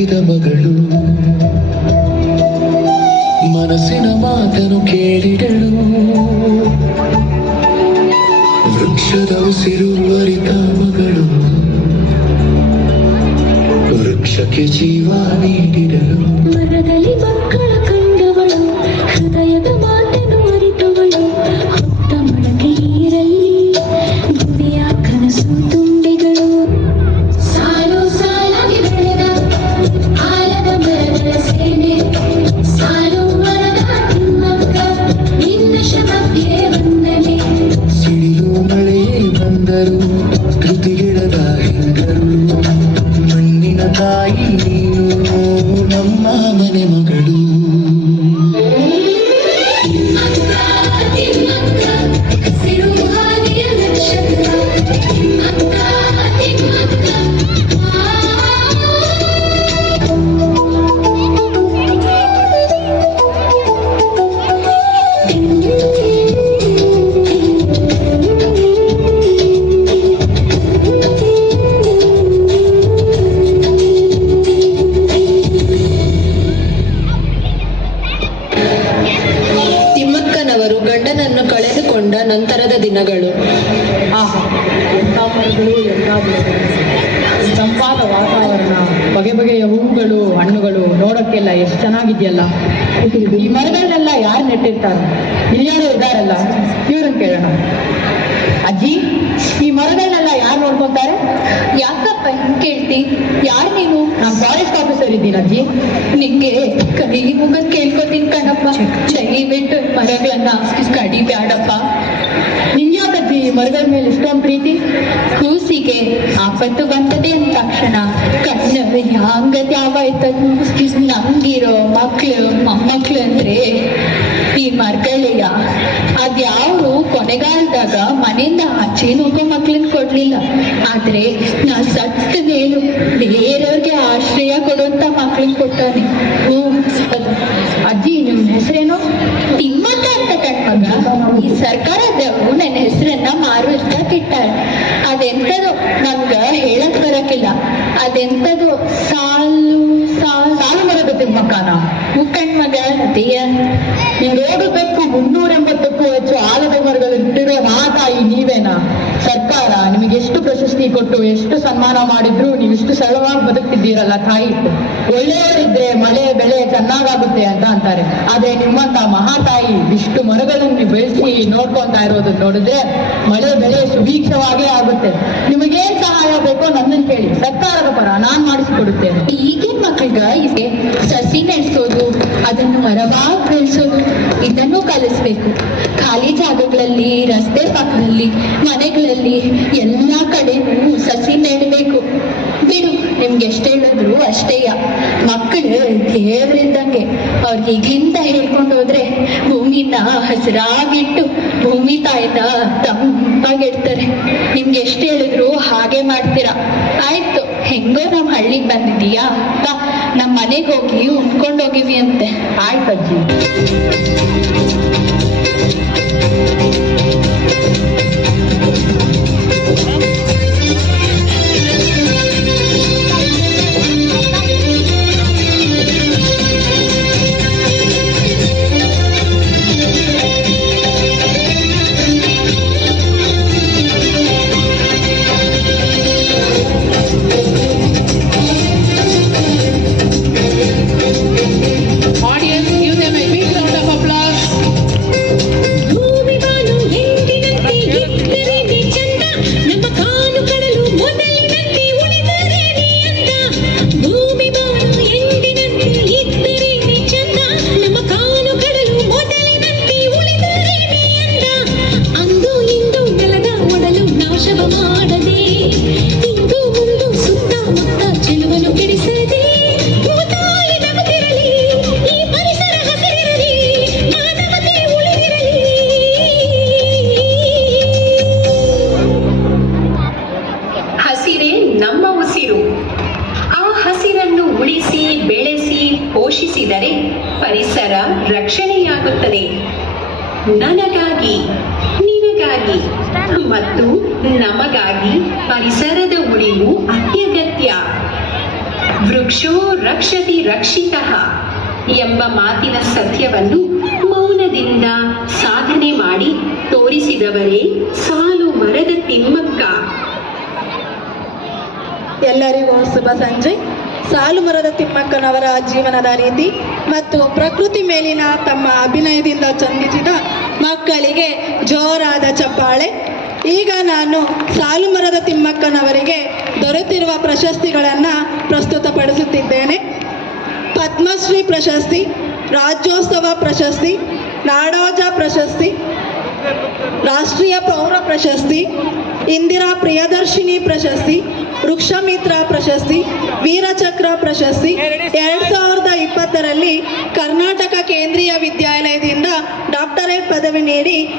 ಹುಟ್ಟಿದ ಮಗಳು ಮನಸ್ಸಿನ ಮಾತನು ಕೇಳಿದಳು ವೃಕ್ಷದ ಉಸಿರು ಅರಿತ ಮಗಳು ವೃಕ್ಷಕ್ಕೆ ಜೀವ ನೀಡಿದಳು ಮರದಲ್ಲಿ ಮಕ್ಕಳ ಕಂಡವಳು ಹೃದಯದ ಮಾತನ್ನು ಅರಿತವಳು ಹೊತ್ತ ಮಡಕೆ ನೀರಲ್ಲಿ ಗುಡಿಯ ಕನಸು ತುಂಬಿಗಳು ಸಾಲು ಸಾಲಾಗಿ ಬೆಳೆದ ಆಲದ ಮರಗಳ ಸೇನೆ ಸಾಲು ಮರದ ತಿಮ್ಮಕ್ಕ ನಿನ್ನ ಶ್ರಮಕ್ಕೆ ವಂದನೆ ಸಿಡಿಲು ಮಳೆಯೇ ಬಂದರು ಕೃತಿಗಿಡದ ಹಿಂದರು ಮಣ್ಣಿನ ತಾಯಿ ನೀನು ನಮ್ಮ ಮನೆ ಮಗಳು ತಿಮ್ಮಕ್ಕನವರು ಗಂಡನನ್ನು ಕಳೆದುಕೊಂಡ ನಂತರದ ದಿನಗಳು. ಆಹಾ, ಎಂಥ ಮರಗಳು, ಎಂಥ ಗಿಡಗಳು, ತಂಪಾದ ವಾತಾವರಣ, ಬಗೆ ಬಗೆಯ ಹೂವುಗಳು, ಹಣ್ಣುಗಳು ನೋಡೋಕ್ಕೆಲ್ಲ ಎಷ್ಟು ಚೆನ್ನಾಗಿದೆಯಲ್ಲ. ಈ ಮರಗಳನ್ನೆಲ್ಲ ಯಾರು ನೆಟ್ಟಿರ್ತಾರೆ? ಇಲ್ಲಾರು ಇದ್ದಾರಲ್ಲ, ಇವ್ರನ್ನ ಕೇಳೋಣ. ಅಜ್ಜಿ, ಈ ಮರಗಳನ್ನೆಲ್ಲ ಯಾರು ನೋಡ್ಕೊಂತಾರೆ? ಯಾಕಪ್ಪ ಹಿಂಗ್ ಕೇಳ್ತಿ? ಯಾರ್ ನೀನು? ನಾನು ಫಾರೆಸ್ಟ್ ಆಫೀಸರ್ ಇದ್ದೀನಿ ಅಜ್ಜಿ. ನಿಂಗೆ ಕೈ ಮುಗದ್ ಕೇಳ್ಕೊತೀನಿ ಕಣಪ್ಪ, ದಯವಿಟ್ಟು ಮರಗಳನ್ನ ಕಡಿಬ್ಯಾಡಪ್ಪ. ನಿಂಗ್ಯಾಕಜ್ಜಿ ಈ ಮರಗಳ ಮೇಲೆ ಇಷ್ಟೊಂದು ಪ್ರೀತಿ? ಕೂಸಿಗೆ ಆಪತ್ತು ಬಂದದೆ ಅಂದ ತಕ್ಷಣ ಕಣ್ಣು ಹ್ಯಾಂಗತಿ ಆವಾಯ್ತದ ನಮ್ಗಿರೋ ಮಕ್ಳು ಮೊಮ್ಮಕ್ಳು ಅಂದ್ರೆ ಈ ಮರಗಳಿಗ ಅದ್ಯಾವ್ರು ಕೊನೆಗಾಲದಾಗ ಮನೆಯಿಂದ ಆಚೆ ಹೋಗೋ ಮಕ್ಳನ್ನ ಕೊಡ್ಲಿಲ್ಲ. ಆದ್ರೆ ನಾ ಸತ್ತ ಮೇಲು ಬೇರೆಯವ್ರಿಗೆ ಆಶ್ರಯ ಕೊಡುವಂತ ಮಕ್ಳನ್ನ ಕೊಟ್ಟಾನೆ. ಅಜ್ಜಿ, ನಿಮ್ಮ ಹೆಸರೇನು? ತಿಮ್ಮಕ್ಕ ಅಂತ ಕಣ್ಮಗ. ಈ ಸರ್ಕಾರದವರು ನನ್ನ ಹೆಸರನ್ನ ಮಾರುತ್ತ ಇಟ್ಟಾರೆ. ಅದೆಂತದು ನಮ್ಗ ಹೇಳಕ್ ಬರಕಿಲ್ಲ. ಅದೆಂತದು ಸಾಲು ಸಾಲು ಮರದ ತಿಮ್ಮಕ್ಕನ ಕಣ್ಮಗ ಅದೇಯ. ನೀವು ನೋಡಬೇಕು 380ಕ್ಕೂ ಹೆಚ್ಚು ಆಲದ ಮರಗಳು ಇಟ್ಟಿರೋ ತಾಯಿ ನೀವೇನಾ? ಸರ್ಕಾರ ನಿಮಗೆ ಎಷ್ಟು ಪ್ರಶಸ್ತಿ ಕೊಟ್ಟು ಎಷ್ಟು ಸನ್ಮಾನ ಮಾಡಿದ್ರು ನೀವಿಷ್ಟು ಸರಳವಾಗಿ ಬದುಕ್ತಿದ್ದೀರಲ್ಲ ತಾಯಿ. ಒಳ್ಳೆಯವರಿದ್ರೆ ಮಳೆ ಬೆಳೆ ಚೆನ್ನಾಗಾಗುತ್ತೆ ಅಂತ ಅಂತಾರೆ. ಆದ್ರೆ ನಿಮ್ಮಂತ ಮಹಾತಾಯಿ ಇಷ್ಟು ಮರಗಳನ್ನು ಬೆಳೆಸಿ ನೋಡ್ಕೊಂತಾ ಇರೋದನ್ನ ನೋಡಿದ್ರೆ ಮಳೆ ಬೆಳೆ ಸುಭೀಕ್ಷವಾಗೇ ಆಗುತ್ತೆ. ನಿಮಗೇನ್ ಸಹಾಯ ಬೇಕೋ ನನ್ನನ್ನು ಕೇಳಿ, ಸರ್ಕಾರದ ಪರ ನಾನ್ ಮಾಡಿಸಿಕೊಡುತ್ತೇನೆ. ಈಗಿನ ಮಕ್ಕಳಿಗ ಇದೆ ಸಸಿ ನೆಡ್ಸೋದು, ಅದನ್ನು ಮರವಾಗಿ ಬೆಳೆಸೋದು, ಇದನ್ನು ಕಲಿಸ್ಬೇಕು. ಖಾಲಿ ಜಾಗಗಳಲ್ಲಿ, ರಸ್ತೆ ಪಕ್ಕದಲ್ಲಿ, ಮನೆಗಳಲ್ಲಿ ಎಲ್ಲಾ ಕಡೆನೂ ಸಸಿ ನೆಡಬೇಕು. ಬಿಡು, ನಿಮ್ಗೆ ಎಷ್ಟು ಹೇಳಿದ್ರು ಅಷ್ಟೇಯ. ಮಕ್ಕಳು ದೇವ್ರಿದ್ದಂಗೆ. ಅವ್ರಿಗೆ ಈಗಿಂದ ಹೇಳ್ಕೊಂಡು ಹೋದ್ರೆ ಭೂಮಿನ ಹಸಿರಾಗಿಟ್ಟು ಭೂಮಿ ತಾಯಿನ ತಂಪಾಗಿಡ್ತಾರೆ. ನಿಮ್ಗೆ ಎಷ್ಟು ಹೇಳಿದ್ರು ಹಾಗೆ ಮಾಡ್ತೀರಾ. ಆಯ್ತು, ಹೆಂಗೋ ನಮ್ ಹಳ್ಳಿಗೆ ಬಂದಿದೀಯಾ ಅಂತ ನಮ್ ಮನೆಗೆ ಹೋಗಿ ಉಣ್ಕೊಂಡೋಗಿವಿ ಅಂತೆ. ಆಯ್ತಜ್ಜಿ. Audience, give them a big round of applause. ಭೂಮಿ ಬಾನು ಎಂದಿನಂತೆ ಇದ್ದರೇನೆ ಚಂದ, ನಮ್ಮ ಕಾನು ಕಡಲು ಮೊದಲಿನಂತೆ ಉಳಿದರೇನೆ ಅಂದ. ಭೂಮಿ ಬಾನು ಎಂದಿನಂತೆ ಇದ್ದರೇನೆ ಚಂದ, ನಮ್ಮ ಕಾನು ಕಡಲು ಮೊದಲಿನಂತೆ ಉಳಿದರೇನೆ ಅಂದ. ಅಂದು ಇಂದು ನೆಲದ ಒಡಲು ನಾಶವ ಮಾಡದೆ, ಇಂದು ಮುಂದು ಸುತ್ತಮುತ್ತ ಚೆಲುವನ್ನು ಕೆಡಿಸದೆ, ಭೂತಾಯಿ ನಮಗಿರಲಿ, ಈ ಪರಿಸರ ಹಸಿರಿರಲಿ, ಮಾನವತೆ ಉಳಿದಿರಲಿ. ಹಸಿರೇ ನಮ್ಮ ಉಸಿರು. ಆ ಹಸಿರನ್ನು ಉಳಿಸಿ ಬೆಳೆಸಿ ಪೋಷಿಸಿದರೆ ಪರಿಸರ ರಕ್ಷಣೆಯಾಗುತ್ತದೆ. ನನಗಾಗಿ, ನಿನಗಾಗಿ ಮತ್ತು ನಮಗಾಗಿ ಪರಿಸರದ ಉಳಿವು ಅತ್ಯಗತ್ಯ. ವೃಕ್ಷೋ ರಕ್ಷತಿ ರಕ್ಷಿತಃ ಎಂಬ ಮಾತಿನ ಸತ್ಯವನ್ನು ಮೌನದಿಂದ ಸಾಧನೆ ಮಾಡಿ ತೋರಿಸಿದವರೇ ಸಾಲು ಮರದ ತಿಮ್ಮಕ್ಕ. ಎಲ್ಲರಿಗೂ ಶುಭ ಸಂಜೆ. ಸಾಲು ಮರದ ತಿಮ್ಮಕ್ಕನವರ ಜೀವನದ ರೀತಿ ಮತ್ತು ಪ್ರಕೃತಿ ಮೇಲಿನ ತಮ್ಮ ಅಭಿನಯದಿಂದ ಚಂದಿಸಿದ ಮಕ್ಕಳಿಗೆ ಜೋರಾದ ಚಪ್ಪಾಳೆ. ಈಗ ನಾನು ಸಾಲು ಮರದ ತಿಮ್ಮಕ್ಕನವರಿಗೆ ದೊರೆತಿರುವ ಪ್ರಶಸ್ತಿಗಳನ್ನು ಪ್ರಸ್ತುತಪಡಿಸುತ್ತಿದ್ದೇನೆ. ಪದ್ಮಶ್ರೀ ಪ್ರಶಸ್ತಿ, ರಾಜ್ಯೋತ್ಸವ ಪ್ರಶಸ್ತಿ, ನಾಡೋಜ ಪ್ರಶಸ್ತಿ, ರಾಷ್ಟ್ರೀಯ ಪೌರ ಪ್ರಶಸ್ತಿ, ಇಂದಿರಾ ಪ್ರಿಯದರ್ಶಿನಿ ಪ್ರಶಸ್ತಿ, ವೃಕ್ಷಮಿತ್ರ ಪ್ರಶಸ್ತಿ, ವೀರಚಕ್ರ ಪ್ರಶಸ್ತಿ. 2020ರಲ್ಲಿ ಕರ್ನಾಟಕ ಕೇಂದ್ರೀಯ ವಿದ್ಯಾಲಯದಿಂದ ಡಾಕ್ಟರೇಟ್ ಪದವಿ ನೀಡಿ